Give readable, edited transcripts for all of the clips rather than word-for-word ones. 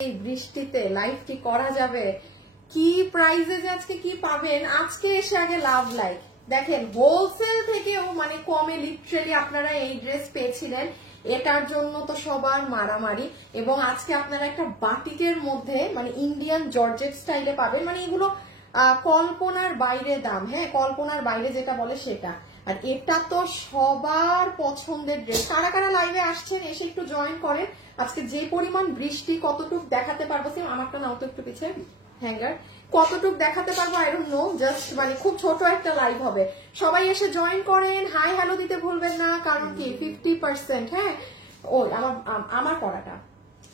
এই বৃষ্টিতে লাইভ কি করা যাবে? কি প্রাইজে যে আজকে কি পাবেন, আজকে এসে আগে লাভ লাইক দেখেন। হোলসেল থেকেও মানে কমে লিটারেলি আপনারা এই ড্রেস পেয়েছিলেন, এটার জন্য তো সবার মারামারি। এবং আজকে আপনারা একটা বাটিকের মধ্যে মানে ইন্ডিয়ান জর্জেট স্টাইলে পাবেন, মানে এগুলো কল্পনার বাইরে দাম। হ্যাঁ, কল্পনার বাইরে যেটা বলে সেটা। আর এটা তো সবার পছন্দের ড্রেস। কারা কারা লাইভে আসছেন এসে একটু জয়েন করেন। আজকে যে পরিমাণ বৃষ্টি কতটুক দেখাতে পারবো, আমারটা নাও তো একটু পিছিয়ে হ্যাঙ্গার, কতটুক দেখাতে পারবো আই ডোন্ট নো, জাস্ট মানে খুব ছোট একটা লাইভ হবে। সবাই এসে জয়েন করেন, হাই হ্যালো দিতে ভুলবেন না, কারণ কি 50%। হ্যাঁ, ওই আমার পড়াটা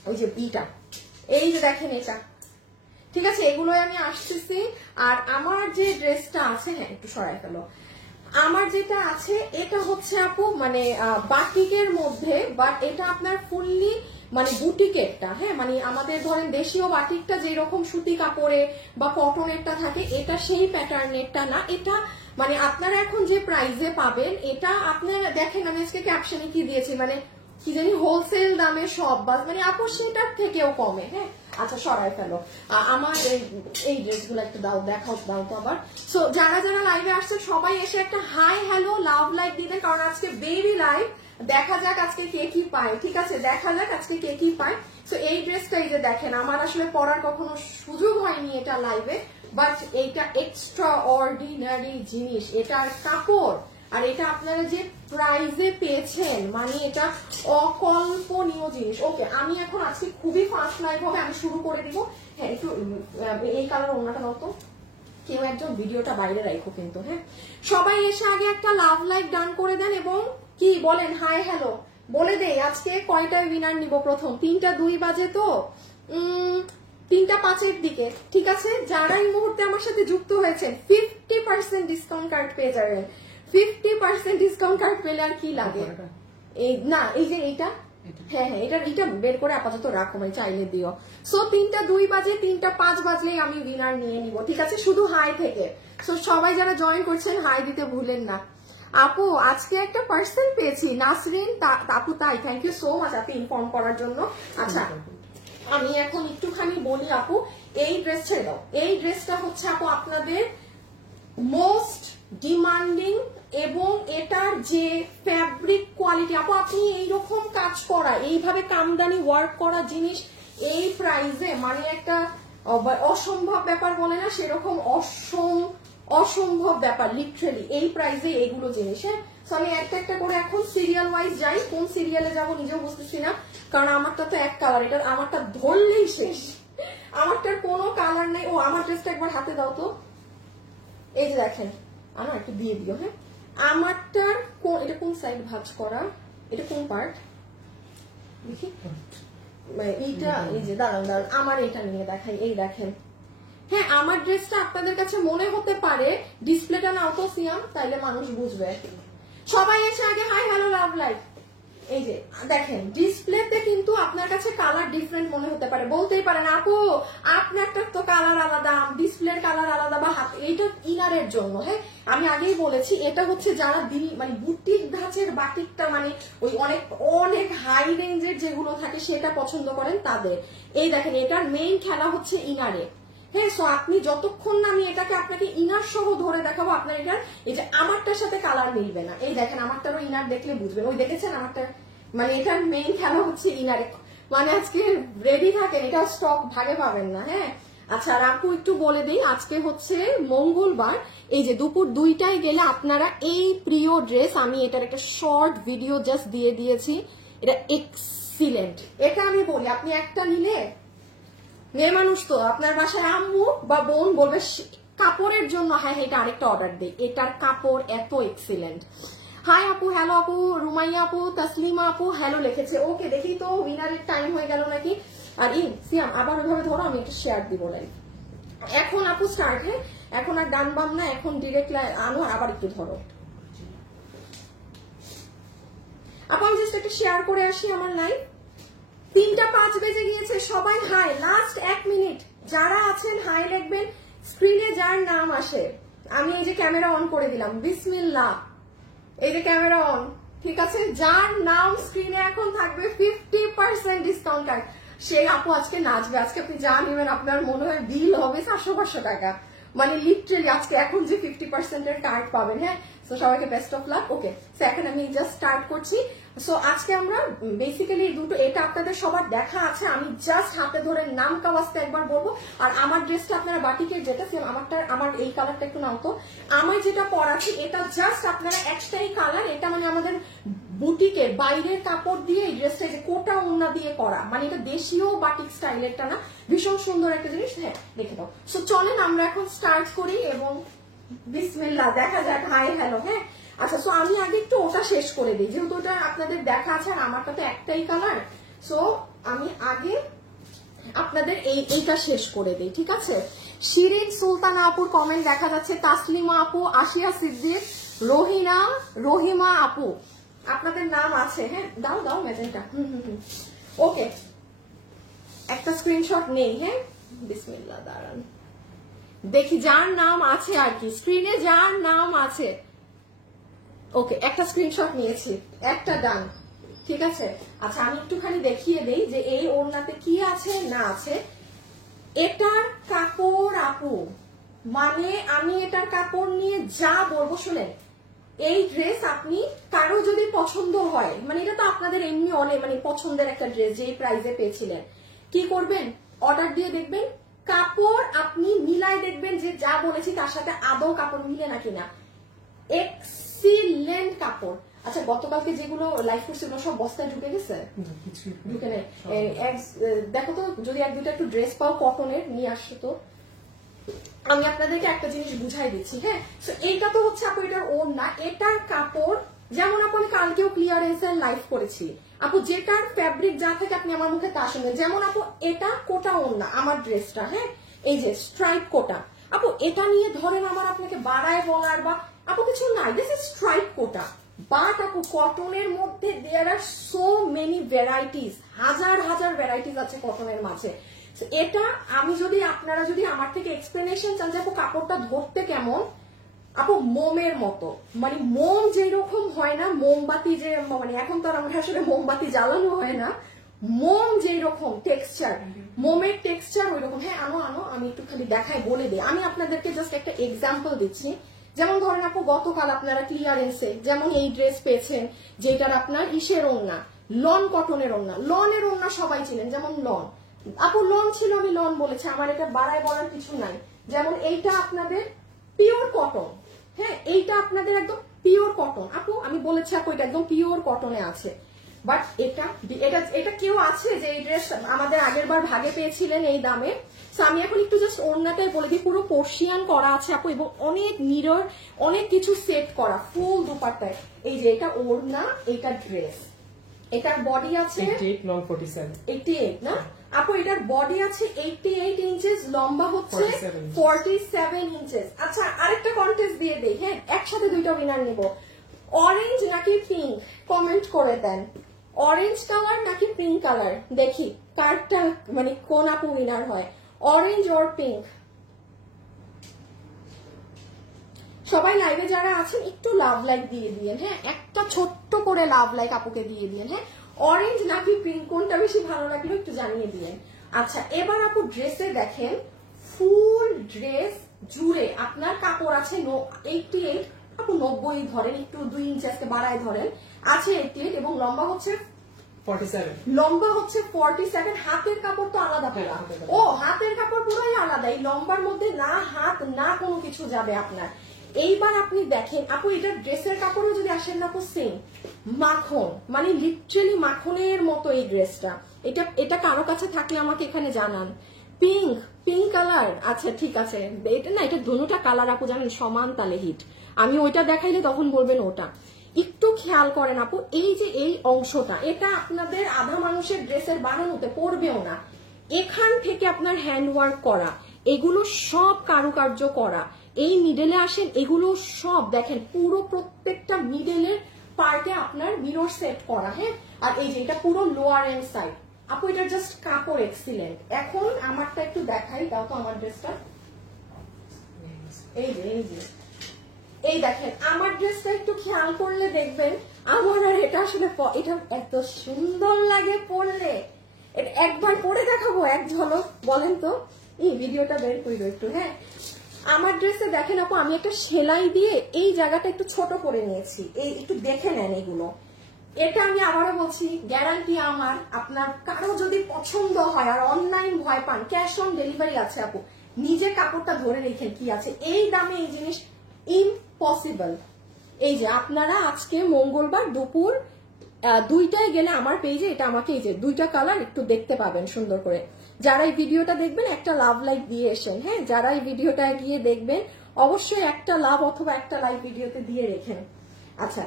ওই যে বিটা, এই যে দেখেন এটা, ঠিক আছে, এগুলোই আমি আসতেছি। আর আমার যে ড্রেসটা আছে, হ্যাঁ একটু সরাই ফেলো, আমার যেটা আছে এটা হচ্ছে আপু মানে বাটিকের মধ্যে, বাট এটা আপনার ফুললি মানে বুটিকেরটা। হ্যাঁ, মানে আমাদের ধরেন দেশীয় বাটিকটা যেরকম সুতি কাপড়ে বা কটনেরটা থাকে, এটা সেই প্যাটার্নেরটা না। এটা মানে আপনারা এখন যে প্রাইসে পাবেন, এটা আপনারা দেখেন আমি আজকে ক্যাপশনে কি দিয়েছি, মানে কি জানি হোলসেল দামে সব, বা মানে আপু সেটার থেকেও কমে। হ্যাঁ, আচ্ছা সরাই ফেলো আমার এই ড্রেসগুলো একটু দাও, দেখাও দাও তো আবার। সো যারা যারা লাইভে আসছে সবাই এসে একটা হাই হ্যালো লাভ লাইক দিবেন, কারণ আজকে বেবি লাইভ। দেখা যাক আজকে কে কি পায়, ঠিক আছে, দেখা যাক আজকে কে কি পায়। সো এই ড্রেসটা এই যে দেখেন, আমার আসলে পরার কখনো সুযোগ হয়নি এটা লাইভে, বাট এইটা এক্সট্রা অর্ডিনারি জিনিস, এটার কাপড় আর এটা আপনারা যে প্রাইজে পেয়েছেন, মানে এটা অকল্পনীয় জিনিস। ওকে, আমি এখন আজকে খুবই ফাস্ট লাইভ হবে, আমি শুরু করে দিব। হ্যাঁ, একটু এই কালার ওনাটা নাও তো, কেউ একজন ভিডিওটা বাইরে রাখো কিন্তু। হ্যাঁ, সবাই এসে আগে একটা লাভ লাইক ডান করে দেন এবং কি বলেন হাই হ্যালো বলে দেই। আজকে কয়টায় উইনার নিব? প্রথম 3টা 2 বাজে তো 3টা 5 দিকে, ঠিক আছে। যারা এই মুহূর্তে আমার সাথে যুক্ত হয়েছেন 50% ডিসকাউন্ট কার্ড পেয়ে যাবেন। 50% ডিসকাউন্ট কার্ড পেলে আর কি লাগে? এই না, এই যে এইটা, হ্যাঁ হ্যাঁ, এটা বের করে আপাতত রাখো, মানে চাইলে দিও। সো 3টা 2 বাজে 3টা 5 বাজলেই আমি উইনার নিয়ে নিব, ঠিক আছে, শুধু হাই থেকে। সো সবাই যারা জয়েন করছেন হাই দিতে ভুলেন না। আপু আজকে একটা পার্সেল পেয়েছি, নাসরিন আপু, তাই থ্যাংক ইউ সো মাচ আপু ইনফর্ম করার জন্য। আচ্ছা, আমি এখন একটুখানি বলি আপু, এই ড্রেস ছেড়ে দাও। এই ড্রেসটা হচ্ছে আপু আপনাদের মোস্ট ডিমান্ডিং, এবং এটার যে ফ্যাব্রিক কোয়ালিটি, আপু আপনি এইরকম কাজ করা, এইভাবে কামদানি ওয়ার্ক করা জিনিস এই প্রাইসে, মানে একটা অসম্ভব ব্যাপার বলে না, সেরকম অসম্ভব ব্যাপার লিটারেলি এই প্রাইসে এইগুলো জিনিস। হ্যাঁ, সো আমি একটা একটা করে এখন সিরিয়াল ওয়াইজ যাই। কোন সিরিয়ালে যাবো নিজেও বুঝতেছি না, কারণ আমারটা তো এক কালার, এটা আমারটা ধরলেই শেষ, আমারটার কোনো কালার নেই। ও আমার ড্রেসটা একবার হাতে দাও তো, এই যে দেখেন, আমার একটু দিয়ে দিও। হ্যাঁ, আমারটার এটা কোন সাইড ভাঁজ করা, এটা কোন পার্ট দেখি, এইটা, এই যে দাঁড়ান দাঁড়ান, আমার এটা নিয়ে দেখাই। এই দেখেন, হ্যাঁ আমার ড্রেসটা আপনাদের কাছে মনে হতে পারে, ডিসপ্লেটা নাও তো সিয়াম, তাইলে মানুষ বুঝবে। সবাই এসে আগে হাই হ্যালো লাভ লাইক। এই যে দেখেন, ডিসপ্লেতে কিন্তু আপনার কাছে কালার ডিফারেন্ট মনে হতে পারে, বলতেই পারেন আপু আপনারটা তো কালার আলাদা, ডিসপ্লের কালার আলাদা, বা এইটা ইনারের জন্য। হ্যাঁ, আমি আগেই বলেছি এটা হচ্ছে যারা মানে বুটিক ধাঁচের বাটিকটা, মানে ওই অনেক অনেক হাই রেঞ্জের যেগুলো থাকে সেটা পছন্দ করেন তাদের। এই দেখেন, এটার মেইন খেলা হচ্ছে ইনারে। হ্যাঁ, সো আপনি যতক্ষণ না আমি এটাকে আপনাকে ইনার সহ ধরে দেখাবো, আপনার এটার এই যে আমারটার সাথে কালার মিলবে না। এই দেখেন, আমারটারও ইনার দেখলে বুঝবেন, ওই দেখেছেন আমারটা, মানে এটার মেইন খেলা হচ্ছে ইনারে। মানে আজকে রেডি থাকেন, এটা স্টক ভাগে পাবেন না। হ্যাঁ, আচ্ছা, আর আপু একটু বলে দিই, আজকে হচ্ছে মঙ্গলবার, এই যে দুপুর 2টায় গেলে আপনারা এই প্রিয় ড্রেস, আমি এটার একটা শর্ট ভিডিও জাস্ট দিয়ে দিয়েছি, এটা এক্সিলেন্ট। এটা আমি বলি, আপনি একটা নিলে, মেয়ে মানুষ তো আপনার বাসায় আম্মু বা বোন বলবে কাপড়ের জন্য, হ্যাঁ এটা আরেকটা অর্ডার দেই, এটার কাপড় এত এক্সিলেন্ট। হাই আপু, হ্যালো আপু, রুমাইয়া আপু, তাসলিমা আপু হ্যালো লিখেছে। ওকে, দেখি তো উইনারের টাইম হয়ে গেল নাকি। আর সিয়াম আবার ওইভাবে ধরো, আমি একটা শেয়ার দিব লাইভ। এখন আপু স্টার্ট। হ্যাঁ, এখন আর গান বাম না, এখন ডিরেক্ট আনো, আবার একটু ধরো আপু, আমি জাস্ট একটা শেয়ার করে আসি আমার লাইভ। 3টা 5 বেজে গিয়েছে, সবাই হাই, লাস্ট 1 মিনিট। যারা আছেন হাই লিখবেন, স্ক্রিনে যার নাম আসে। আমি এই যে ক্যামেরা অন করে দিলাম, বিসমিল্লাহ, এই যে ক্যামেরা অন, ঠিক আছে, যার নাম স্ক্রিনে এখন থাকবে 50% ডিসকাউন্ট কার্ড। সেই আপু আজকে নাচবে। আজকে আপনি যা নেবেন আপনার মনে হয় বিল হবে 400-500 টাকা, মানে লিটারেলি আজকে এখন যে 50% কার্ড পাবেন। হ্যাঁ, সো সবাইকে best of luck. Okay, so এখন আমি জাস্ট স্টার্ট করছি। সো আজকে আমরা বেসিক্যালি দুটো, এটা আপনাদের সবার দেখা আছে, আমি জাস্ট হাতে ধরে নাম কাওয়াজটা একবার বলবো। আর আমার ড্রেসটা আপনারা বাটিকের যেটা সেম, আমার এই কালারটা একটু নাও তো। আমার যেটা পরাছি এটা জাস্ট আপনারা একটাই কালার, এটা মানে আমাদের বুটিকের বাইরের কাপড় দিয়ে এই ড্রেসটা যে কোটা ওড়না দিয়ে করা, মানে এটা দেশীয় বাটিক স্টাইলেরটা না, ভীষণ সুন্দর একটা জিনিস। হ্যাঁ, দেখে দাও। সো চলেন আমরা এখন স্টার্ট করি এবং বিসমিল্লাহ, দেখা যাক। Hi hello. হ্যাঁ, আচ্ছা, সো আমি আগে একটু ওটা শেষ করে দিই, যেহেতু ওটা আপনাদের দেখা আছে আর আমারটা তো একটাই কালার। সো আমি আগে আপনাদের এইটা শেষ করে দিই, ঠিক আছে? শিরিন সুলতানা আপুর কমেন্ট দেখা যাচ্ছে, তাসলিমা আপু, আশিয়া সিদ্দিক, রহিমা আপু, আপনাদের নাম আছে। হ্যাঁ, দাও দাও মেজেন্টা। ওকে, একটা স্ক্রিনশট নেই। হ্যাঁ, বিসমিল্লাহ, দাঁড়ান দেখি যার নাম আছে আর কি, স্ক্রিনে যার নাম আছে। ওকে, একটা স্ক্রিনশট নিয়েছি, একটা ডান, ঠিক আছে। আচ্ছা, আমি একটুখানি দেখিয়ে দেই যে এই ওড়নাতে কি আছে না আছে। এটার কাপড় আপু, মানে আমি এটার কাপড় নিয়ে যা বলবো শুনেন, এই ড্রেস আপনি কারো যদি পছন্দ হয়, মানে এটা তো আপনাদের এমনি অনেক মানে পছন্দের একটা ড্রেস, যেই প্রাইসে পেয়েছিলেন, কি করবেন, অর্ডার দিয়ে দেখবেন, কাপড় আপনি মিলাই দেখবেন যে যা বলেছি তার সাথে আদৌ কাপড় মিলে নাকি না। এক্সিলেন্ট কাপড়। আচ্ছা, গতকালকে যেগুলো লাইভ করছে ওগুলো সব বস্তায় ঢুকে গেছে? ঢুকে নেই। দেখো তো, যদি এক দুটা একটু ড্রেস পাও কটনের, নিয়ে আসছো তো। আমি আপনাদেরকে একটা জিনিস বুঝাই দিচ্ছি। হ্যাঁ, এইটা তো হচ্ছে আপু এটার ওড়না, এটার কাপড় যেমন আপু আমি কালকেও ক্লিয়ারেন্সের লাইভ করেছি আপু, যেটার ফ্যাব্রিক যা থাকে আপনি আমার মুখে তা শুনবেন। যেমন আপু এটা কোটা ওড়না আমার ড্রেসটা, হ্যাঁ এই যে স্ট্রাইপ কোটা আপু, এটা নিয়ে ধরেন আমার আপনাকে বাড়ায় বলার বা আপু কিছু নাই, this is stripe Kota. But আপু কটনের মধ্যে there are so many varieties, হাজার হাজার ভ্যারাইটিস আছে কটনের মাঝে। এটা আমি যদি আপনারা যদি আমার থেকে এক্সপ্লেনেশন চান যে আপু কাপড়টা ধরতে কেমন, আপু মোমের মতো, মানে মোম যেরকম হয় না, মোমবাতি যে মানে এখন তো আমরা আসলে মোমবাতি জ্বালানো হয় না, মোম যেই রকম টেক্সচার, মোমের টেক্সচার ওই রকম। হ্যাঁ, আনো আমি একটু খালি দেখাই, বলে দিই। আমি আপনাদেরকে জাস্ট একটা এক্সাম্পল দিচ্ছি। যেমন ধরেন আপু গতকাল আপনারা ক্লিয়ারেন্সে যেমন এই ড্রেস পেয়েছেন, যেটার আপনার ইসের ওড়না, লন কটনের ওড়না, লনের ওড়না সবাই ছিলেন, যেমন লন আপু লন ছিল, আমি লন বলেছি, আমার এটা বাড়ায় বলার কিছু নাই। যেমন এইটা আপনাদের পিওর কটন, হ্যাঁ এইটা আপনাদের একদম পিওর কটন আপু, আমি বলেছি আপু এটা একদম পিওর কটনে আছে। বাট এটা এটা এটা কেউ আছে যে এই ড্রেস আমাদের আগের বার ভাগে পেয়েছিলেন এই দামে। আমি এখন একটু জাস্ট ওড়নাটাই বলে দিই, পুরো পোর্শিয়ান করা আছে আপু এবং অনেক মিরর, অনেক কিছু সেট করা, ফুল দুপাট্টায়। এই যে এটা ওড়না, এটা ড্রেস, এটার বডি আছে 88 না আপু, এটার বডি আছে 88 ইঞ্চেস, লম্বা হচ্ছে 47 ইঞ্চেস। আচ্ছা, আরেকটা কন্টেস্ট দিয়ে দেই। হ্যাঁ, একসাথে দুইটা উইনার নিব। অরেঞ্জ নাকি পিঙ্ক কমেন্ট করে দেন, অরেঞ্জ কালার নাকি পিঙ্ক কালার, দেখি কার্ডটা মানে কোন আপু উইনার হয়, অরেঞ্জ অর পিঙ্ক। সবাই লাইভে যারা আছেন একটু লাভ লাইক দিয়ে দিয়েন। হ্যাঁ, একটা ছোট্ট করে লাভ লাইক আপুকে দিয়ে দিয়েন। হ্যাঁ, অরেঞ্জ নাকি পিঙ্ক কোনটা বেশি ভালো লাগলো একটু জানিয়ে দিয়েন। আচ্ছা, এবার আপু ড্রেসে দেখেন, ফুল ড্রেস জুড়ে আপনার কাপড় আছে 88 আপু, 90 ধরেন, একটু 2 ইঞ্চি আজকে বাড়ায় ধরেন, আছে 88 এবং লম্বা হচ্ছে 47, লম্বা হচ্ছে 47। হাতের কাপড় তো আলাদা পুরো, ও হাতের কাপড় পুরোই আলাদা, এই লম্বার মধ্যে না হাত না কোনো কিছু যাবে আপনার। এইবার আপনি দেখেন আপু, এটা ড্রেসের কাপড়ও যদি আসেন না আপু, সেম মাখন, মানে লিটারালি মাখনের মতো এই ড্রেসটা। এটা কারো কাছে থাকলে আমাকে এখানে জানান। পিঙ্ক কালার, আচ্ছা ঠিক আছে, এটা না, এটা দুটোটা কালার আপু জানেন সমান তালে হিট, আমি ওইটা দেখাইলে তখন বলবেন ওটা। একটু খেয়াল করেন আপু, এই যে এই অংশটা, এটা আপনাদের আধা মানুষের ড্রেসের বানানোতে পড়বেও না, এখান থেকে আপনার হ্যান্ড ওয়ার্ক করা, এগুলো সব কারুকার্য করা। এই মিডলে আসেন, এগুলো সব দেখেন পুরো প্রত্যেকটা মিডলের পার্টে আপনার মিরর সেট করা। হ্যাঁ, আর এই যে এটা পুরো লোয়ার এন্ড সাইড আপু, এটা জাস্ট কাপড় এক্সিলেন্ট। এখন আমারটা একটু দেখাই, দাও তো আমার ড্রেসটা, এই দেখেন আমার ড্রেসটা একটু খেয়াল করলে দেখবেন আমার, আর এটা আসলে এটা এত সুন্দর লাগে পরলে, এটা একবার পরে দেখাবো এক ঝলক, বলেন তো। এই ভিডিওটা বের করবো একটু। হ্যাঁ, আমার ড্রেসে দেখেন আপু আমি একটা সেলাই দিয়ে এই জায়গাটা একটু ছোট করে নিয়েছি, এই একটু দেখে নেন এগুলো। এটা আমি আবারও বলছি, গ্যারান্টি আমার, আপনার কারো যদি পছন্দ হয় আর অনলাইন ভয় পান, ক্যাশ অন ডেলিভারি আছে আপু, নিজে কাপড়টা ধরে রেখেন কি আছে। এই দামে এই জিনিস ইম্পসিবল। এই যে আপনারা আজকে মঙ্গলবার দুপুর 2টায় গেলে আমার পেজে এটা আমাকে এই যে 2টা কালার একটু দেখতে পাবেন সুন্দর করে। যারা এই ভিডিওটা দেখবেন একটা লাভ লাইক দিয়ে এসেন। হ্যাঁ, যারা এই ভিডিওটা গিয়ে দেখবেন অবশ্যই একটা লাভ অথবা একটা লাইক ভিডিওতে দিয়ে রেখেন। আচ্ছা,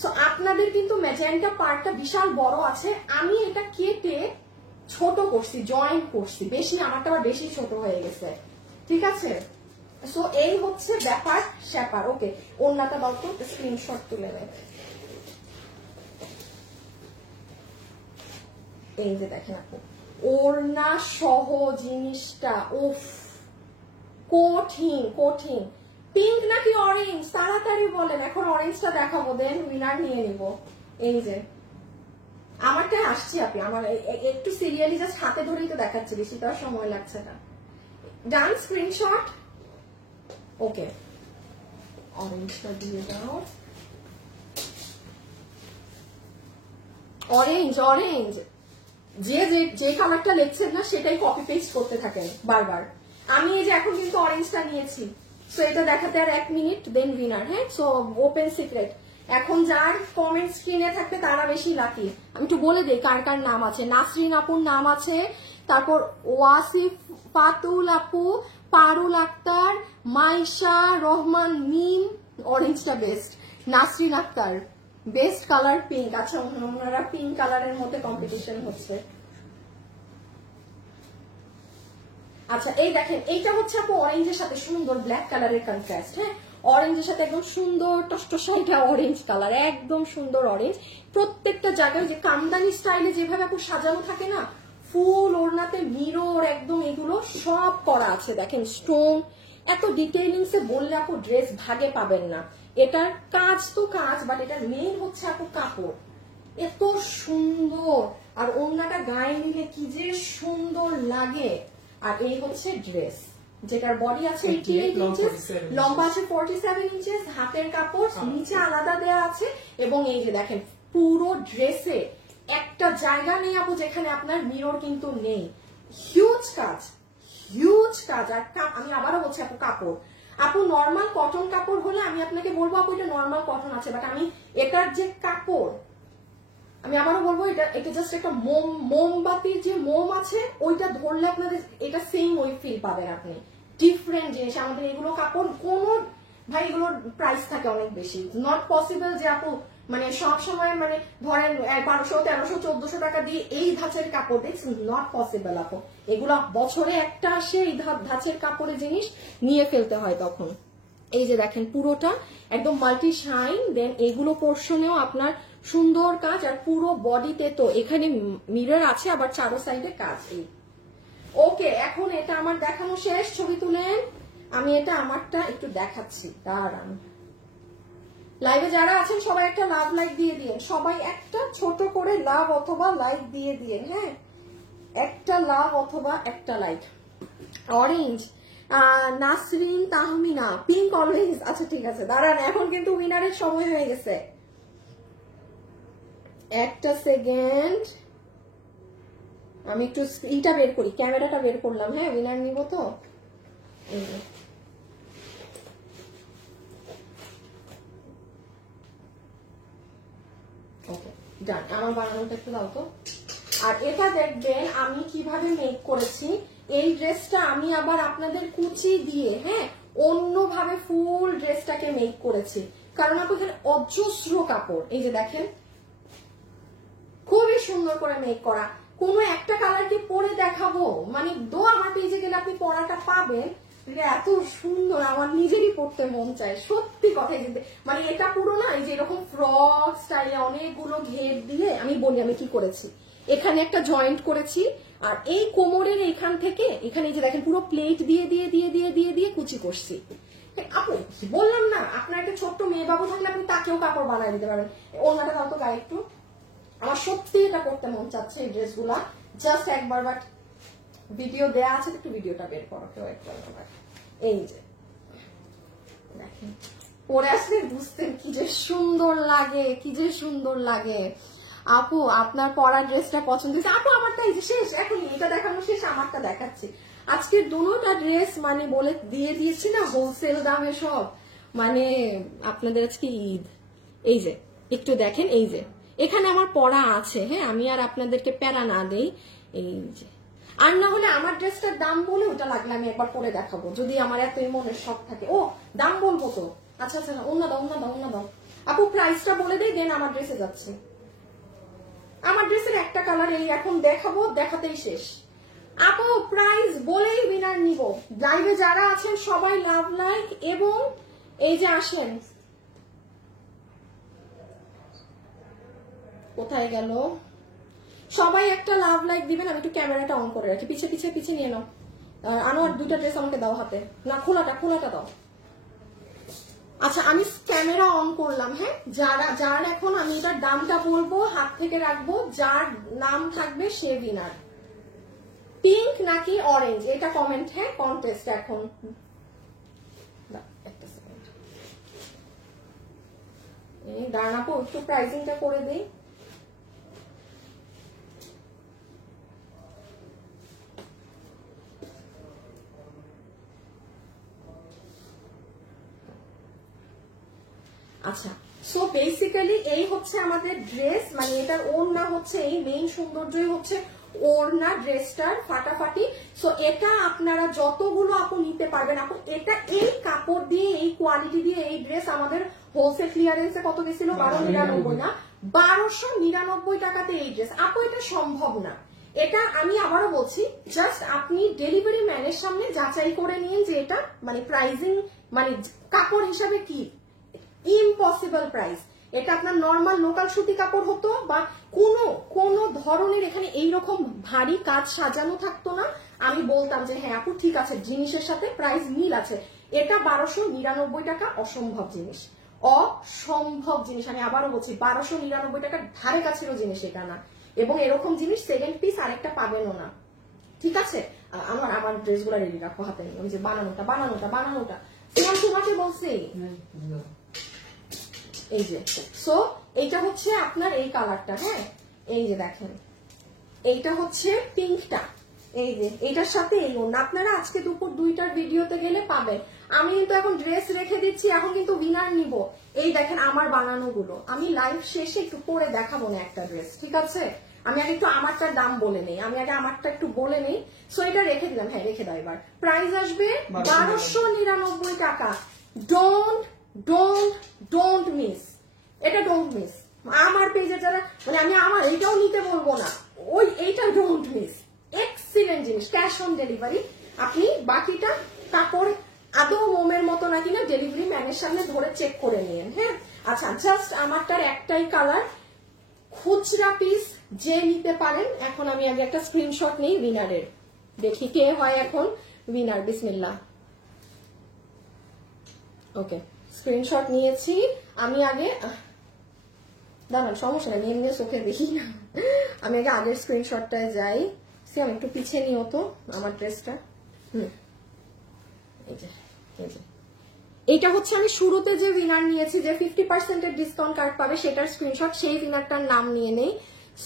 সো আপনাদের কিন্তু ম্যাজেন্টা পার্টটা বিশাল বড় আছে, আমি এটা কেটে ছোট করছি, জয়েন্ট করছি, বেশি আমারটা আবার বেশি ছোট হয়ে গেছে। ঠিক আছে, সো এই হচ্ছে ব্যাপার স্যাপার। ওকে, ওন্নাটা দাও তো, স্ক্রিনশট তুলে নেয়। এই যে দেখেন আপু, ওড়না সহ জিনিসটা উফ কঠিন কঠিন। পিঙ্ক নাকি অরেঞ্জ তাড়াতাড়ি বলেন, এখন অরেঞ্জটা দেখাবো, দেন উইনার নিয়ে নিব। এই যে আমারটা আসছি আপনি, আমার একটু সিরিয়ালি জাস্ট হাতে ধরেই তো দেখাচ্ছি, বেশি তো আর সময় লাগছে না। ডান, স্ক্রিনশট। ওকে, অরেঞ্জটা দিয়ে দাও। অরেঞ্জ অরেঞ্জ, যে যে কালারটা লিখছেন না সেটাই কপি পেস্ট করতে থাকেন বারবার। আমি এই যে এখন কিন্তু অরেঞ্জটা নিয়েছি, সো এটা দেখাতে আর 1 মিনিট, দেন উইনার। হ্যাঁ, সো ওপেন সিক্রেট, এখন যার কমেন্ট স্ক্রিনে থাকবে তারা বেশি লাকি। আমি একটু বলে দিই কার কার নাম আছে। নাসরিন আপুর নাম আছে, তারপর ওয়াসিফ ফাতুল আপু, পারুল আক্তার, মাইশা রহমান মিম। অরেঞ্জটা best. Nasrin Akter best colour pink. আচ্ছা, ওনারা পিঙ্ক কালারের মধ্যে কম্পিটিশন হচ্ছে। আচ্ছা, এই দেখেন এইটা হচ্ছে আপু অরেঞ্জের সাথে সুন্দর ব্ল্যাক কালারের কন্ট্রাস্ট। হ্যাঁ, অরেঞ্জের সাথে একদম সুন্দর টসটসাইটা অরেঞ্জ কালার, একদম সুন্দর অরেঞ্জ। প্রত্যেকটা জায়গায় যে কামদানি স্টাইলে যেভাবে আপু সাজানো থাকে না, ফুল ওড়নাতে মিরর একদম, এগুলো সব করা আছে। দেখেন স্টোন, এত ডিটেইলিংসে বললে আপু ড্রেস ভাগে পাবেন না। এটার কাজ তো কাজ, বাট এটার মেইন হচ্ছে আপু কাপড়, এত সুন্দর। আর ওড়নাটা গায়ে নিলে কি যে সুন্দর লাগে। আর এই হচ্ছে ড্রেস, যেটার বডি আছে 88 ইঞ্চেস, লম্বা আছে 47 ইঞ্চেস, হাতের কাপড় নিচে আলাদা দেওয়া আছে। এবং এই যে দেখেন পুরো ড্রেসে একটা জায়গা নেই আপু যেখানে আপনার মিরর কিন্তু নেই। হিউজ কাজ, হিউজ কাজ। আর আমি আবারও বলছি আপু কাপড়, আপু নর্মাল কটন কাপড় হলে আমি আপনাকে বলবো আপু এটা নর্মাল কটন আছে, বাট আমি এটার যে কাপড়, আমি আবারও বলবো এটা জাস্ট একটা মোমবাতির যে মোম আছে ওইটা ধরলে আপনাদের এটা সেম ওই ফিল পাবেন আপনি। ডিফারেন্ট জিনিস আমাদের এগুলো কাপড়, কোন ভাই এগুলোর প্রাইস থাকে অনেক বেশি, নট পসিবল যে আপু মানে সব সময় মানে ধরেন 1200, 1300, 1400 টাকা দিয়ে এই ধাঁচের কাপড় দেখছেন, নট পসিবল আপু। এগুলো বছরে একটা আসে এই ধাঁচের কাপড়ের জিনিস নিয়ে ফেলতে হয় তখন। এই যে দেখেন পুরোটা একদম মাল্টি শাইন, দেন এগুলো পোর্শনেও আপনার সুন্দর কাজ। আর পুরো বডিতে তো এখানে মিরর আছে, আবার চারো সাইডে কাজ। ওকে, এখন এটা আমার দেখানো শেষ, ছবি তুলেন। আমি এটা আমারটা একটু দেখাচ্ছি, দাঁড়ান। লাইভে যারা আছেন সবাই একটা লাভ লাইক দিয়ে দিন, সবাই একটা ছোট করে লাভ অথবা লাইক দিয়ে দিন। হ্যাঁ, একটা লাভ অথবা একটা like. Orange Nasrin Tahmina, pink always. আচ্ছা ঠিক আছে, দাঁড়ান, এখন কিন্তু উইনারের সময় হয়ে গেছে। একটা সেকেন্ড, আমি একটু ইটা বের করি, ক্যামেরাটা বের করলাম। হ্যাঁ, উইনার নিব তো। ওকে ডান, আমার বানানোটা একটু দাও তো। আর এটা দেখবেন আমি কিভাবে মেক করেছি। এই ড্রেসটা আমি আবার আপনাদের কুচি দিয়ে, হ্যাঁ, অন্যভাবে ফুল ড্রেসটাকে মেক করেছি, কারণ আপনি এখানে অজস্র কাপড়। এই যে দেখেন খুবই সুন্দর করে মেক করা। কোনো একটা কালার কি পরে দেখাবো, মানে আমার পেজে গেলে আপনি পরাটা পাবেন, এত সুন্দর আমার নিজেরই পড়তে মন চায়, সত্যি কথা। কিন্তু মানে এটা পুরো না, এই যে এরকম ফ্রক স্টাইলে অনেকগুলো ঘের দিয়ে আমি বলি আমি কি করেছি, এখানে একটা জয়েন্ট করেছি, আর এই কোমরের এইখান থেকে এখানে যে দেখেন পুরো প্লেট দিয়ে দিয়ে দিয়ে দিয়ে দিয়ে দিয়ে কুচি করছি। আপু বললাম না, আপনার একটা ছোট্ট মেয়ে বাবু থাকলে আপনি তাকেও কাপড় বানিয়ে দিতে পারবেন। ওনাটা দাও তো গায়ে একটু, আমার সত্যি এটা করতে মন চাচ্ছে এই ড্রেসগুলা। জাস্ট একবার, বাট ভিডিও দেয়া আছে, একটু ভিডিওটা বের করো কেউ একবার। এই যে দেখেন, পরে আসলে বুঝতেন কি যে সুন্দর লাগে, কি যে সুন্দর লাগে। আপু আপনার পরা ড্রেসটা পছন্দ হয়েছে? আপু আমারটা এই যে শেষ, এখন এটা দেখানো শেষ, আমারটা দেখাচ্ছি। আজকে দুটোটা ড্রেস মানে বলে দিয়ে দিয়েছি না হোলসেল দামে সব, মানে আপনাদের আজকে ঈদ। এই যে একটু দেখেন, এই যে এখানে আমার পরা আছে, হ্যাঁ আমি আর আপনাদেরকে প্যারা না দেই। এই যে, আর না হলে আমার ড্রেসটার দাম বলে ওটা লাগলে আমি একবার পরে দেখাবো, যদি আমার এতই মনের শখ থাকে। ও দাম বলবো তো, আচ্ছা আচ্ছা, ওনা দাও ওনা দাও ওনা দাও। আপু প্রাইসটা বলে দেই, দেন আমার ড্রেসে যাচ্ছে। আমার ড্রেসের একটা কালার এই এখন দেখাবো, দেখাতেই শেষ। আপু প্রাইস বলেই উইনার নিব। লাইভে যারা আছেন সবাই লাভ লাইক, এবং এই যে আসেন, কোথায় গেল সবাই একটা লাভ লাইক দিবেন। আমি একটু ক্যামেরাটা অন করে রাখি, পিছে পিছে পিছে নিয়ে নাও। আনোয়ার দুটা ড্রেস আমাকে দাও হাতে, না খোলাটা দাও। আচ্ছা আমি ক্যামেরা অন করলাম, হ্যাঁ যার এখন আমি এটার দামটা বলবো, হাত থেকে রাখবো, যার নাম থাকবে সে উইনার। পিঙ্ক নাকি অরেঞ্জ এটা কমেন্ট, হ্যাঁ কন্টেস্ট এখন। একটা সেকেন্ড, দাঁড়ান আপু একটু প্রাইজিংটা করে দিই। আচ্ছা সো বেসিক্যালি এই হচ্ছে আমাদের ড্রেস, মানে এটার ওড়না হচ্ছে, এই মেইন সৌন্দর্যই হচ্ছে ওড়না ড্রেসটার ফাটাফাটি। সো এটা আপনারা যতগুলো আপু নিতে পারবেন, আপু এটা এই কাপড় দিয়ে, এই কোয়ালিটি দিয়ে এই ড্রেস আমাদের হোলসেল ক্লিয়ারেন্সে কত গেছিল? 1299 না, 1299 টাকাতে এই ড্রেস। আপু এটা সম্ভব না, এটা আমি আবারও বলছি, জাস্ট আপনি ডেলিভারি ম্যানের সামনে যাচাই করে নিন যে এটা মানে প্রাইজিং মানে কাপড় হিসাবে কি ইম্পসিবল প্রাইস। এটা আপনার নর্মাল লোকাল সুতি কাপড় হতো, বা কোন ধরনের এখানে এইরকম ভারী কাজ সাজানো থাকতো না, আমি বলতাম যে হ্যাঁ আপু ঠিক আছে, জিনিসের সাথে প্রাইস মিল আছে। এটা 1299 টাকা, অসম্ভব জিনিস, অসম্ভব জিনিস। আমি আবারও বলছি 1299 টাকার ধারে কাছেরও জিনিস এটা না, এবং এরকম জিনিস সেকেন্ড পিস আরেকটা পাবেনও না, ঠিক আছে? আমার ড্রেসগুলো রেডি রাখো হাতে, ওই যে বানানোটা তোমাকে বলছি। এই যে সো এইটা হচ্ছে আপনার এই কালারটা, হ্যাঁ এই যে দেখেন, এইটা হচ্ছে পিঙ্কটা, এই যে এইটার সাথে এই ওড়না। আপনারা আজকে দুপুর 2টার ভিডিওতে গেলে পাবেন। আমি কিন্তু এখন ড্রেস রেখে দিচ্ছি, এখন কিন্তু উইনার নিব। এই দেখেন আমার বানানোগুলো, আমি লাইভ শেষে একটু পরে দেখাবো না একটা ড্রেস, ঠিক আছে? আমি আগে একটু আমারটার দাম বলে নেই, আমি আগে আমারটা একটু বলে নেই। সো এটা রেখে দিলাম, হ্যাঁ রেখে দাও। এবার প্রাইস আসবে 1299 টাকা। ডোন্ট মিস, এটা ডোন্ট মিস। আমার পেজে যারা মানে আমি আমার এইটাও নিতে বলবো না, ওই এইটা ডোন্ট মিস, এক্সিলেন্ট জিনিস, ক্যাশ অন ডেলিভারি। আপনি বাকিটা কাপড় আদৌ মোমের মতো নাকি না ডেলিভারি ম্যানের সামনে ধরে চেক করে নিন, হ্যাঁ। আচ্ছা জাস্ট আমারটার একটাই কালার, খুচরা পিস যে নিতে পারেন। এখন আমি আগে একটা স্ক্রিনশট নেই উইনারের, দেখি কে হয় এখন উইনার। বিসমিল্লাহ, ওকে স্ক্রিনশট নিয়েছি আমি। আগে দাঁড়ান, সমস্যা নেই, এমনি চোখে দেখি না, আমি আগে আগের স্ক্রিনশটটায় যাই। আমি একটু পিছিয়ে নিও তো আমার ড্রেসটা। এইটা হচ্ছে আমি শুরুতে যে উইনার নিয়েছি, যে 50% ডিসকাউন্ট কার্ড পাবে সেটার স্ক্রিনশট, সেই উইনারটার নাম নিয়ে নেই।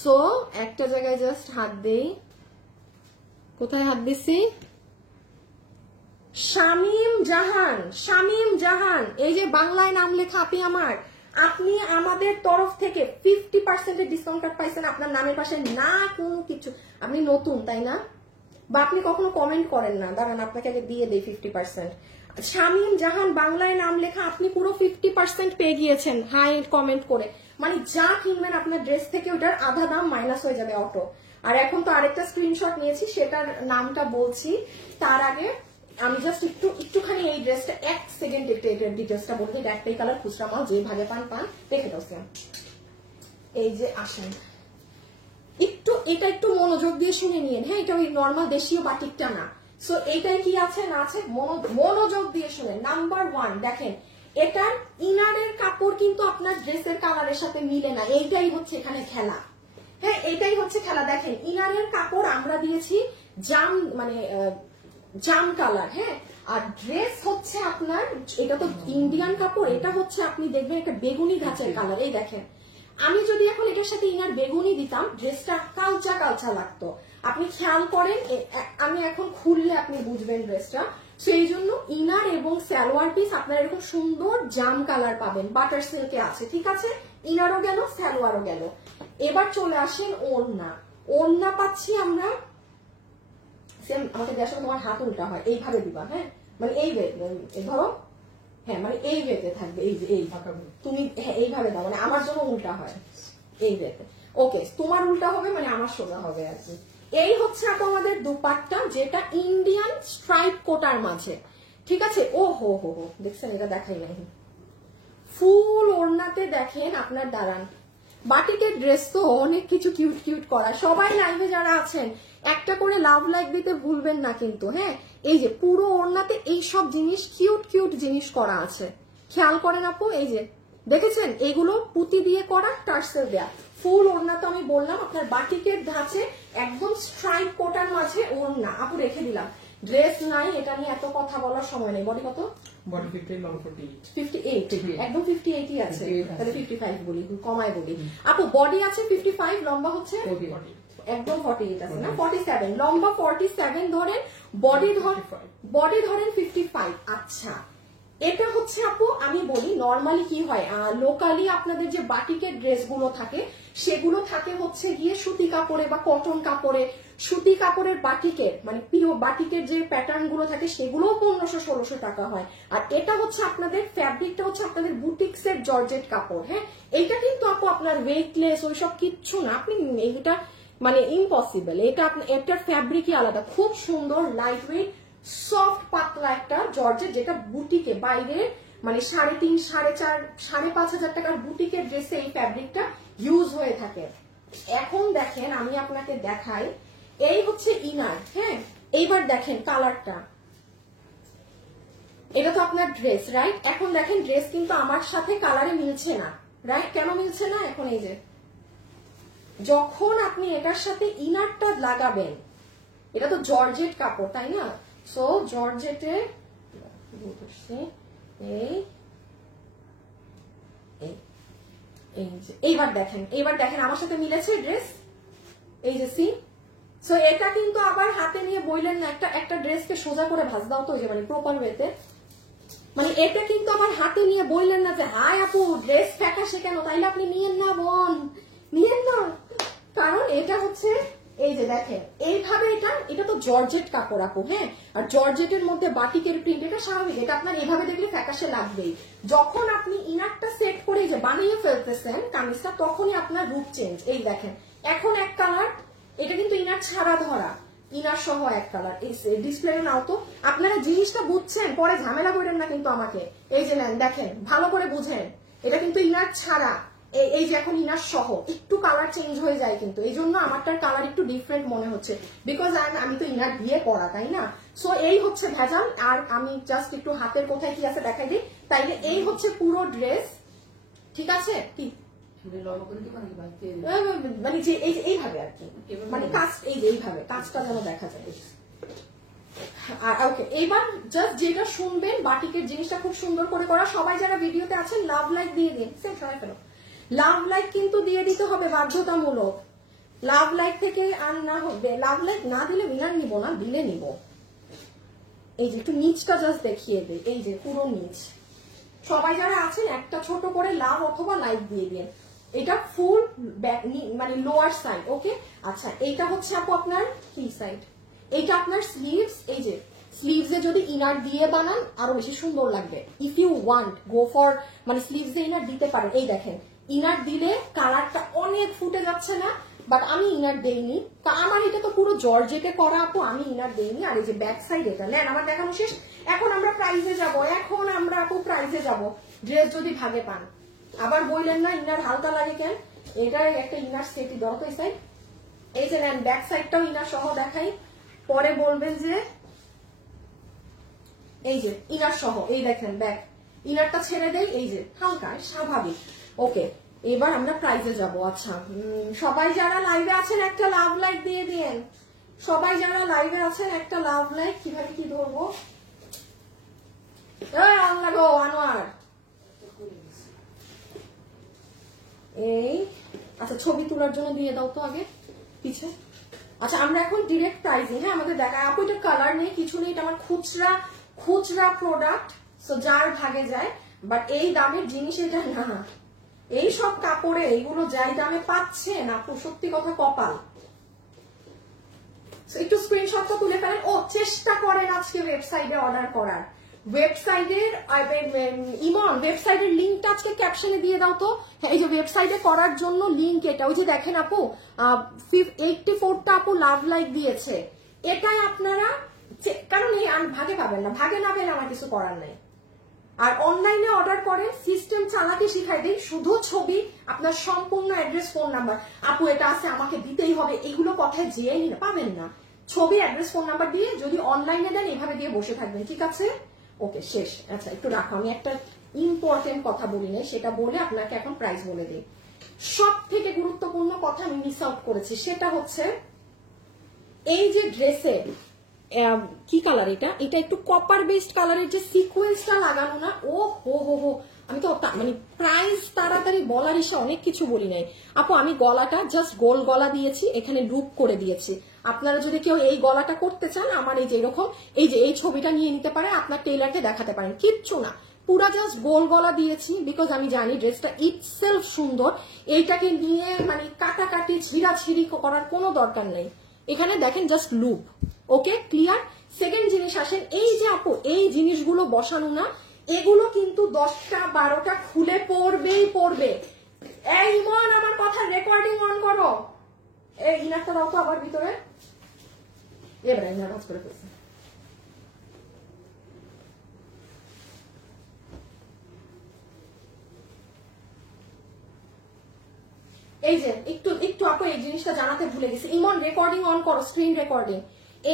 সো একটা জায়গায় জাস্ট হাত দেই, কোথায় হাত দিছি? শামীম জাহান, এই যে বাংলায় নাম লেখা আপনি আমার, আপনি আমাদের তরফ থেকে 50% ডিসকাউন্ট কার্ড পাইছেন আপনার নামের পাশে, না কোনো কিছু। আপনি নতুন তাই না, বা আপনি কখনো কমেন্ট করেন না, দাঁড়ান আপনাকে আগে দিয়ে দেই 50%। শামীম জাহান বাংলায় নাম লেখা, আপনি পুরো 50% পেয়ে গিয়েছেন হাই কমেন্ট করে। মানে যা কিনবেন আপনার ড্রেস থেকে ওটার আধা দাম মাইনাস হয়ে যাবে অটো। আর এখন তো আরেকটা স্ক্রিনশট নিয়েছি, সেটার নামটা বলছি, তার আগে আমি জাস্ট একটুখানি এই ড্রেসটা 1 সেকেন্ড এটার ডিটেলসটা বলতে, এটা একটাই কালার, খুচরা মাল, যে ভাগে পান দেখে দাও। এই যে আসেন এটা একটু মনোযোগ দিয়ে শুনে নিন, হ্যাঁ এটা ওই নর্মাল দেশীয় বাটিকটা না। সো এইটাই কি আছে না আছে মনোযোগ দিয়ে শুনেন। নাম্বার 1 দেখেন, এটার ইনারের কাপড় কিন্তু আপনার ড্রেসের কালারের সাথে মিলে না, এইটাই হচ্ছে এখানে খেলা। হ্যাঁ এটাই হচ্ছে খেলা। দেখেন ইনারের কাপড় আমরা দিয়েছি জাম মানে জাম কালার, হ্যাঁ, আর ড্রেস হচ্ছে আপনার, এটা তো ইন্ডিয়ান কাপড়, এটা হচ্ছে আপনি দেখবেন একটা বেগুনি ধাঁচের কালার। এই দেখেন আমি যদি এখন এটার সাথে ইনার বেগুনি দিতাম ড্রেসটা কালচা কালচা লাগতো। আপনি খেয়াল করেন, আমি এখন খুললে আপনি বুঝবেন ড্রেসটা। সেই জন্য ইনার এবং সালোয়ার পিস আপনার এরকম সুন্দর জাম কালার পাবেন, বাটার সিল্কে আছে, ঠিক আছে। ইনারও গেল, সালোয়ারও গেল। এবার চলে আসেন ওড়না। ওড়না পাচ্ছি আমরা সেম, আমাকে দেওয়ার সময় তোমার হাত উল্টা হয়, এইভাবে দিবা, হ্যাঁ, মানে এই ধরো, হ্যাঁ মানে এই ওয়েতে থাকবে, এই যে এই তুমি হ্যাঁ এইভাবে দাও, মানে আমার জন্য উল্টা হয় এই ওয়েতে। ওকে, তোমার উল্টা হবে মানে আমার সোজা হবে আর কি। এই হচ্ছে আপু আমাদের দুপাট্টা, যেটা ইন্ডিয়ান স্ট্রাইপ কোটার মাঝে, ঠিক আছে। ও হো হো হো, দেখছেন এটা দেখাই নাই, ফুল ওড়নাতে দেখেন আপনার দাঁড়ান। বাটিকের ড্রেস তো অনেক কিছু কিউট কিউট করা। সবাই লাইভে যারা আছেন একটা করে লাভ লাইক দিতে ভুলবেন না কিন্তু, হ্যাঁ। এই যে পুরো ওড়নাতে এই সব জিনিস কিউট কিউট জিনিস করা আছে, খেয়াল করেন আপু। এই যে দেখেছেন এগুলো পুঁতি দিয়ে করা, টার্সেল দেয়া। ফুল ওড়না তো আমি বললাম আপনার বাটিকের ধাঁচে একদম স্ট্রাইপ কোটার মাঝে ওড়না। আপু রেখে দিলাম, ড্রেস নাই, এটা নিয়ে এত কথা বলার সময় নেই। বডি কত? বডি 58 লং 48 58, একদম 58ই আছে, তাহলে 55 বলি, কমায় বলি। আপু বডি আছে 55, লম্বা হচ্ছে একদম 48 আছে না, 47, লম্বা 47 ধরেন, বডি ধরেন 55। আচ্ছা, এটা হচ্ছে আপু আমি বলি নরমালি কি হয়, লোকালি আপনাদের যে বাটিকের ড্রেসগুলো থাকে সেগুলো থাকে হচ্ছে গিয়ে সুতি কাপড়ে বা কটন কাপড়ে। সুতি কাপড়ের বাটিকের মানে পিওর বাটিকের যে প্যাটার্ন গুলো থাকে সেগুলোও 1500-1600 টাকা হয়। আর এটা হচ্ছে আপনাদের ফ্যাব্রিকটা হচ্ছে আপনাদের বুটিক্সের জর্জেট কাপড়, হ্যাঁ। এইটা কিন্তু আপু আপনার ওয়েটলেস ওইসব কিচ্ছু না, আপনি এটা মানে ইম্পসিবল। এটা এটার ফ্যাব্রিকই আলাদা, খুব সুন্দর লাইট ওয়েট সফট পাতলা একটা জর্জেট, যেটা বুটিকে বাইরে মানে 3.5, 4.5, 5,500 টাকার বুটিকের ড্রেসে এই ফ্যাব্রিকটা ইউজ হয়ে থাকে। এখন দেখেন আমি আপনাকে দেখাই, এই হচ্ছে ইনার, হ্যাঁ। এইবার দেখেন কালারটা, এটা তো আপনার ড্রেস, রাইট। এখন দেখেন ড্রেস কিন্তু আমার সাথে কালারে মিলছে না, রাইট। কেন মিলছে না? এখন এই যে যখন আপনি এটার সাথে ইনারটা লাগাবেন, এটা তো জর্জেট কাপড় তাই না, সো জর্জেটে এইবার দেখেন আমার সাথে মিলেছে ড্রেস, এই যে সি। সো এটা কিন্তু আবার হাতে নিয়ে বইলেন না, একটা ড্রেসকে সোজা করে ভাঁজ দাও তো, মানে প্রপার ওয়েতে, মানে এটা কিন্তু আবার হাতে নিয়ে বইলেন না যে হাই আপু ড্রেস ফ্যাকাশে কেন, তাইলে আপনি নিয়েন না বোন, নিয়েন না। কারণ এটা হচ্ছে এই যে দেখেন এইভাবে, এটা তো জর্জেট কাপড় আপু, হ্যাঁ। আর জর্জেটের মধ্যে বাটিকের প্রিন্ট, এটা স্বাভাবিক, এটা আপনার এভাবে দেখলে ফ্যাকাশে লাগবেই। যখন আপনি ইনারটা সেট করে যে বানিয়ে ফেলতেছেন কামিজটা, তখনই আপনার রূপ চেঞ্জ। এই দেখেন এখন এক কালার, এটা কিন্তু ইনার ছাড়া ধরা, ইনার সহ এক কালার। এই ডিসপ্লে নাও তো, আপনারা জিনিসটা বুঝছেন, পরে ঝামেলা করেন না কিন্তু আমাকে। এই যে নেন দেখেন, ভালো করে বুঝেন, এটা কিন্তু ইনার ছাড়া, এই যে এখন ইনার সহ একটু কালার চেঞ্জ হয়ে যায়, কিন্তু এই জন্য আমারটার কালার একটু ডিফারেন্ট মনে হচ্ছে, বিকজ আমি তো ইনার দিয়ে পরা, তাই না। সো এই হচ্ছে ভেজাল। আর আমি জাস্ট একটু হাতের কোথায় কি আছে দেখাই দিই। তাইলে এই হচ্ছে পুরো ড্রেস, ঠিক আছে। কি মানে যে এইভাবে আর কি, মানে কাজ এই যে এইভাবে কাজটা যেন দেখা যায়। আর ওকে, এবার জাস্ট যেটা শুনবেন, বাটিকের জিনিসটা খুব সুন্দর করে করা। সবাই যারা ভিডিওতে আছেন লাভ লাইক দিয়ে দিন, সবাই ফেলো লাভ লাইক কিন্তু দিয়ে দিতে হবে বাধ্যতামূলক। লাভ লাইক থেকে আর না হবে, লাভ লাইক না দিলে উইনার নিব না, দিলে নিব। এই যে একটু নিচটা জাস্ট দেখিয়ে দেয়, এই যে পুরো নিচ। সবাই যারা আছেন একটা ছোট করে লাভ অথবা লাইক দিয়ে দিন। এটা ফুল মানে লোয়ার সাইড, ওকে। আচ্ছা এইটা হচ্ছে আপু আপনার কি সাইড, এইটা আপনার স্লিভস। এই যে স্লিভসে যদি ইনার দিয়ে বানান আরো বেশি সুন্দর লাগবে। If you want go for মানে স্লিভসে ইনার দিতে পারেন। এই দেখেন ইনার দিলে কালারটা অনেক ফুটে যাচ্ছে না, বাট আমি ইনার দেইনি, আমার এটা তো পুরো জর্জেটে করা আপু, আমি ইনার দেইনি। আর এই যে ব্যাক সাইড, এটা নেন আমার দেখানো শেষ। এখন আমরা প্রাইজে যাব, আপু প্রাইজে যাব। ড্রেস যদি ভাগে পান আবার বললেন না ইনার হালকা লাগে কেন, এটা একটা ইনার সেটই দরকার। এই সাইড, এই যে নেন ব্যাক সাইডটাও ইনার সহ দেখাই, পরে বলবেন যে এই যে ইনার সহ। এই দেখেন ব্যাক, ইনারটা ছেড়ে দেই, এই যে হালকা স্বাভাবিক, ওকে। এবার আমরা প্রাইজে যাব। আচ্ছা, সবাই যারা লাইভে আছেন একটা লাভ লাইক দিয়ে দিন। সবাই যারা লাইভে আছেন একটা লাভ লাইক। কিভাবে কি ধরবো? আল্লাহ গো আনোয়ার, এই আচ্ছা ছবি তোলার জন্য দিয়ে দাও তো আগে পিছে। আচ্ছা আমরা এখন ডিরেক্ট প্রাইজিং, হ্যাঁ আমাদের দেখা। আপু এটা কালার নেই, কিছু নেই, এটা আমার খুচরা প্রোডাক্ট, সো যার ভাগে যায়। বাট এই দামের জিনিস এটা না, এই সব কাপড়ে এইগুলো যাই দামে পাচ্ছেন আপু, সত্যি কথা কপাল। একটু স্ক্রিনশটটা তুলে ফেলেন। ও চেষ্টা করেন আজকে ওয়েবসাইটে অর্ডার করার। ওয়েবসাইটের ইমন ওয়েবসাইটের লিঙ্কটা আজকে ক্যাপশনে দিয়ে দাও তো। হ্যাঁ এই যে ওয়েবসাইটে করার জন্য লিঙ্ক এটা, ওই যে দেখেন আপু 84টা আপু লাভ লাইক দিয়েছে। এটাই আপনারা, কারণ এই ভাগে পাবেন না, ভাগে না পেলে আমার কিছু করার নাই। আর অনলাইনে অর্ডার করেন, সিস্টেম চালাতে শিখাই দিই, শুধু ছবি, আপনার সম্পূর্ণ অ্যাড্রেস, ফোন নাম্বার। আপু এটা আছে আমাকে দিতেই হবে, এগুলো কথায় যেয়ে পাবেন না। ছবি, অ্যাড্রেস, ফোন নাম্বার দিয়ে যদি অনলাইনে দেন এভাবে দিয়ে বসে থাকবেন, ঠিক আছে? ওকে শেষ। আচ্ছা একটু রাখো, আমি একটা ইম্পর্টেন্ট কথা বলি নাই, সেটা বলে আপনাকে এখন প্রাইস বলে দিই। সব থেকে গুরুত্বপূর্ণ কথা আমি মিস আউট করেছি, সেটা হচ্ছে এই যে ড্রেসের কি কালার এটা, এটা একটু কপার বেসড কালারের যে সিকোয়েন্সটা লাগানো না, ও হো হো হো, আমি তো মানে প্রাইস তাড়াতাড়ি বলার এসে অনেক কিছু বলি নাই আপু। আমি গলাটা জাস্ট গোল গলা দিয়েছি, এখানে লুপ করে দিয়েছি। আপনারা যদি কেউ এই গলাটা করতে চান, আমার এই যে এরকম এই যে এই ছবিটা নিয়ে নিতে পারেন, আপনার টেইলারকে দেখাতে পারেন, কিচ্ছু না, পুরা জাস্ট গোল গলা দিয়েছি। বিকজ আমি জানি ড্রেসটা ইটসেলফ সুন্দর, এইটাকে নিয়ে মানে কাটাকাটি ছিঁড়াছিঁড়ি করার কোনো দরকার নেই। এখানে দেখেন just loop. Okay clear? Second জিনিস আসেন, এই যে আপু এই জিনিসগুলো বসানো না, এগুলো কিন্তু 10টা 12টা খুলে পড়বেই পড়বে। এই ইমন আমার কথা রেকর্ডিং অন করো, এই ইনারটা দাও তো আবার ভিতরে, এবার ইনার কাজ করে ফেলছে। এই যে একটু আপু এই জিনিসটা জানাতে ভুলে গেছি, ইমন রেকর্ডিং অন করো, স্ক্রিন রেকর্ডিং।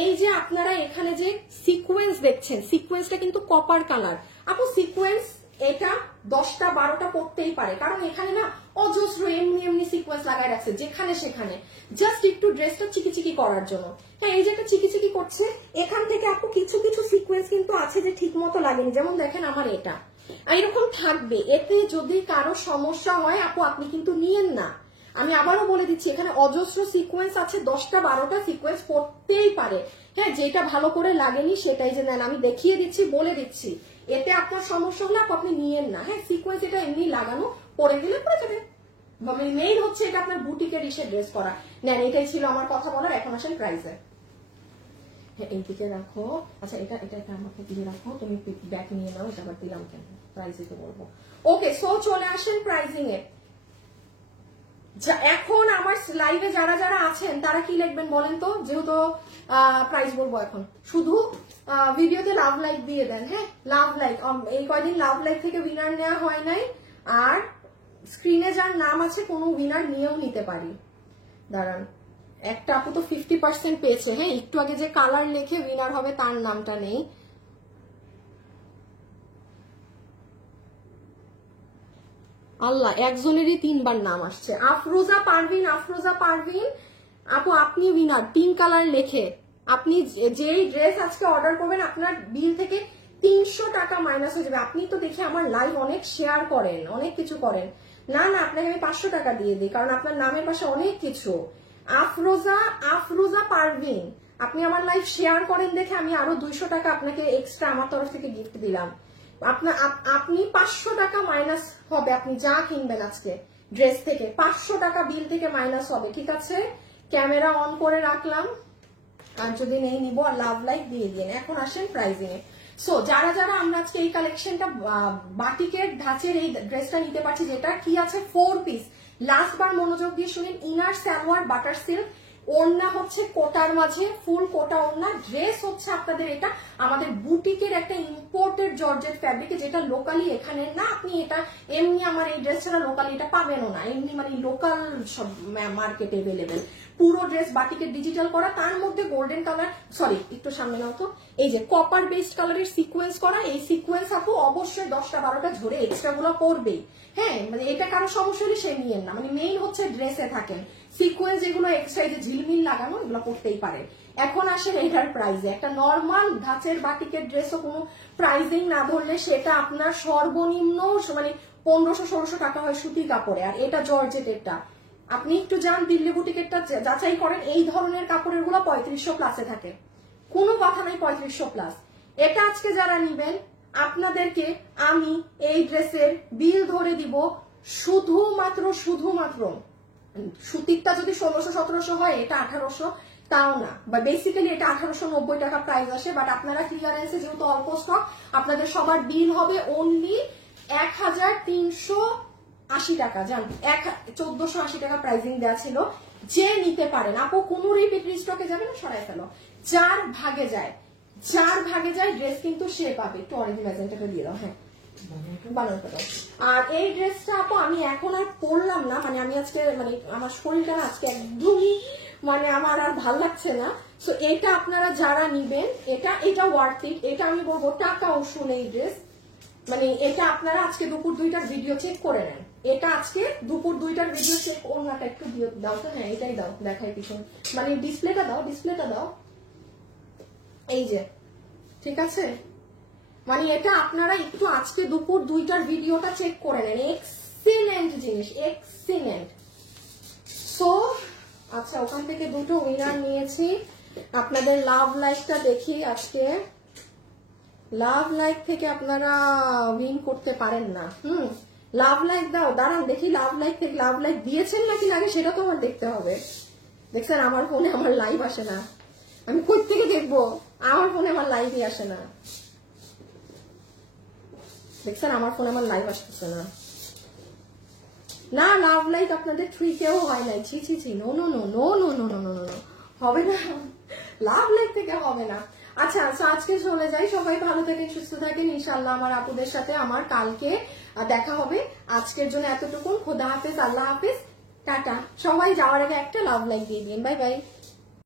এই যে আপনারা এখানে যে সিকোয়েন্স দেখছেন, সিকোয়েন্সটা কিন্তু কপার কালার আপু। সিকোয়েন্স এটা 10টা 12টা পড়তেই পারে, কারণ এখানে না অজস্র এমনি সিকোয়েন্স লাগাই রাখছে যেখানে সেখানে, জাস্ট একটু ড্রেসটা চিকি করার জন্য। হ্যাঁ এই যে একটা চিকি করছে, এখান থেকে আপু কিছু সিকোয়েন্স কিন্তু আছে যে ঠিক মতো লাগেনি, যেমন দেখেন আমার এটা এরকম থাকবে। এতে যদি কারো সমস্যা হয় আপু আপনি কিন্তু নিয়েন না। আমি আবারও বলে দিচ্ছি, এখানে অজস্র সিকোয়েন্স আছে, 10টা 12টা সিকোয়েন্স পড়তেই পারে। হ্যাঁ যেটা ভালো করে লাগেনি সেটাই যে নেন, আমি দেখিয়ে দিচ্ছি, বলে দিচ্ছি। এতে আপনার সমস্যা হলে আপনি নিয়েন না। হ্যাঁ সিকোয়েন্স এটা এমনি লাগানো, পরে দিলে পরে যাবে। মেইন হচ্ছে এটা আপনার বুটিকের ইসে ড্রেস করা। নেন এটাই ছিল আমার কথা বলার। এখন আসেন প্রাইসে। হ্যাঁ এইদিকে রাখো। আচ্ছা এটা আমাকে দিয়ে রাখো, তুমি ব্যাক নিয়ে নাও, এটা আবার দিলাম কেন, প্রাইসে তো বলবো। ওকে সো চলে আসেন প্রাইজিং এ। এখন আমার লাইভে যারা আছেন তারা কি লিখবেন বলেন তো, যেহেতু প্রাইস বলবো এখন। শুধু ভিডিওতে লাভ লাইক দিয়ে দেন। হ্যাঁ লাভ লাইক, এই কয়দিন লাভ লাইক থেকে উইনার নেওয়া হয় নাই, আর স্ক্রিনে যার নাম আছে কোনো উইনার নিয়েও নিতে পারি। দাঁড়ান, একটা আপু তো 50% পেয়েছে। হ্যাঁ একটু আগে যে কালার লিখে উইনার হবে তার নামটা নেই। আল্লাহ, একজনেরই 3বার নাম আসছে। আফরোজা পারভিন আপু আপনি উইনার, পিঙ্ক কালার লেখে। আপনি যেই ড্রেস আজকে অর্ডার করবেন আপনার বিল থেকে 300 টাকা মাইনাস হয়ে যাবে। আপনি তো দেখি আমার লাইভ অনেক শেয়ার করেন, অনেক কিছু করেন। না আপনাকে আমি 500 টাকা দিয়ে দিই, কারণ আপনার নামের পাশে অনেক কিছু। আফরোজা পারভিন, আপনি আমার লাইভ শেয়ার করেন দেখে আমি আরো 200 টাকা আপনাকে এক্সট্রা আমার তরফ থেকে গিফট দিলাম। আপনি 500 টাকা মাইনাস হবে, আপনি যা কিনবেন আজকে ড্রেস থেকে 500 টাকা বিল থেকে মাইনাস হবে, ঠিক আছে? ক্যামেরা অন করে রাখলাম, আর যদি নেই নিবো, আর লাভ লাইক দিয়ে দিন। এখন আসেন প্রাইজিং এ। সো যারা আমরা আজকে এই কালেকশনটা বাটিকের ধাঁচের এই ড্রেসটা নিতে পারছি, যেটা কি আছে 4 পিস। লাস্ট বার মনোযোগ দিয়ে শুনেন, ইনার সালোয়ার বাটার সিল্ক, ওড়না হচ্ছে কোটার মাঝে, ফুল কোটা ওড়না। ড্রেস হচ্ছে আপনাদের এটা আমাদের বুটিকের একটা ইম্পোর্টেড জর্জেট ফ্যাব্রিক, যেটা লোকালি এখানে না। আপনি এটা এমনি আমার এই ড্রেস ছাড়া লোকালি এটা পাবেনও না, এমনি মানে লোকাল সব মার্কেটে অ্যাভেলেবেল। পুরো ড্রেস বাটিকের ডিজিটাল করা, তার মধ্যে গোল্ডেন কালার, সরি একটু সামনে নাও তো, এই যে কপার বেসড কালারের সিকোয়েন্স করা। এই সিকোয়েন্স আপু অবশ্যই 10টা 12টা ঝরে এক্সট্রা গুলো পড়বেই। হ্যাঁ, মানে এটা কারো সমস্যা হলে সে নিয়েন না, মানে মেইন হচ্ছে ড্রেসে থাকেন সিকোয়েন্স যেগুলো এক্সট্রা যে ঝিলমিল লাগানো এগুলো করতেই পারে। এখন আসেন এটার প্রাইসে, একটা নর্মাল ধাঁচের বাটিকের ড্রেসও কোনো প্রাইজিং না ধরলে সেটা আপনার সর্বনিম্ন মানে 1500-1600 টাকা হয় সুতি কাপড়ে, আর এটা জর্জেটেরটা। আপনি একটু যান দিল্লি বুটিকেরটা যাচাই করেন, এই ধরনের কাপড়ের গুলো 3500 প্লাসে থাকে, কোনো কথা নাই 3500 প্লাস। এটা আজকে যারা নিবেন আপনাদেরকে আমি এই ড্রেসের বিল ধরে দিব শুধুমাত্র সুতিরটা যদি 1600-1700 হয়, এটা 1800, তাও না, বা বেসিক্যালি এটা 1890 টাকা প্রাইস আসে, বাট আপনারা ক্লিয়ারেন্সে যেহেতু অল্প স্টক, আপনাদের সবার বিল হবে অনলি 1380 টাকা। জান 1480 টাকা প্রাইজিং দেওয়া ছিল। যে নিতে পারেন আপু, কোনো রিপিট রিস্টকে যাবে না, সরাই ফেলো। যার ভাগে যায় ড্রেস কিন্তু সে পাবে। একটু অরেঞ্জ ম্যাজেন্টাটা দিয়ে দাও, হ্যাঁ বানানো দাও। আর এই ড্রেসটা আপু আমি এখন আর পরলাম না, মানে আমি আজকে মানে আমার শরীরটা আজকে একদমই মানে আমার আর ভাল লাগছে না। সো এটা আপনারা যারা নিবেন, এটা ওয়ার্থ ইট। এটা আমি বলবো টাকা উসুল এই ড্রেস, মানে এটা আপনারা আজকে দুপুর 2টার ভিডিও চেক করে নেন। এটা আজকে দুপুর 2টার ভিডিও চেক, ওনাটা একটু দাও তো, হ্যাঁ এটাই দাও, দেখাই পিছন, মানে ডিসপ্লেটা দাও, এই যে, ঠিক আছে। মানে এটা আপনারা একটু আজকে দুপুর 2টার ভিডিওটা চেক করে নেন, এক্সিলেন্ট জিনিস, এক্সিলেন্ট। সো আচ্ছা, ওখান থেকে দুটো উইনার নিয়েছি। আপনাদের লাভ লাইকটা দেখি আজকে, লাভ লাইক থেকে আপনারা উইন করতে পারেন না। লাভ লাইক দাও, দাঁড়ান দেখি লাভ লাইক থেকে লাভ লাইক দিয়েছেন নাকি লাগে সেটা তো আমার দেখতে হবে। দেখছেন আমার ফোনে আমার লাইভ আসে না, আমি কই থেকে দেখবো, আমার ফোনে আমার লাইভই আসে না। দেখছেন আমার ফোনে আমার লাইভ আসতেছে না। না লাভ লাইক আপনাদের 3 হয় নাই, ছি নো হবে না, লাভ লাইক থেকে হবে না। আচ্ছা আজকে চলে যাই, সবাই ভালো থাকেন, সুস্থ থাকেন। ইনশাআল্লাহ আমার আপুদের সাথে আমার কালকে দেখা হবে। আজকের জন্য এতটুকু, খোদা হাফেজ, আল্লাহ হাফেজ, টাটা। সবাই যাওয়ার আগে একটা লাভ লাইক দিয়ে দিন, বাই বাই।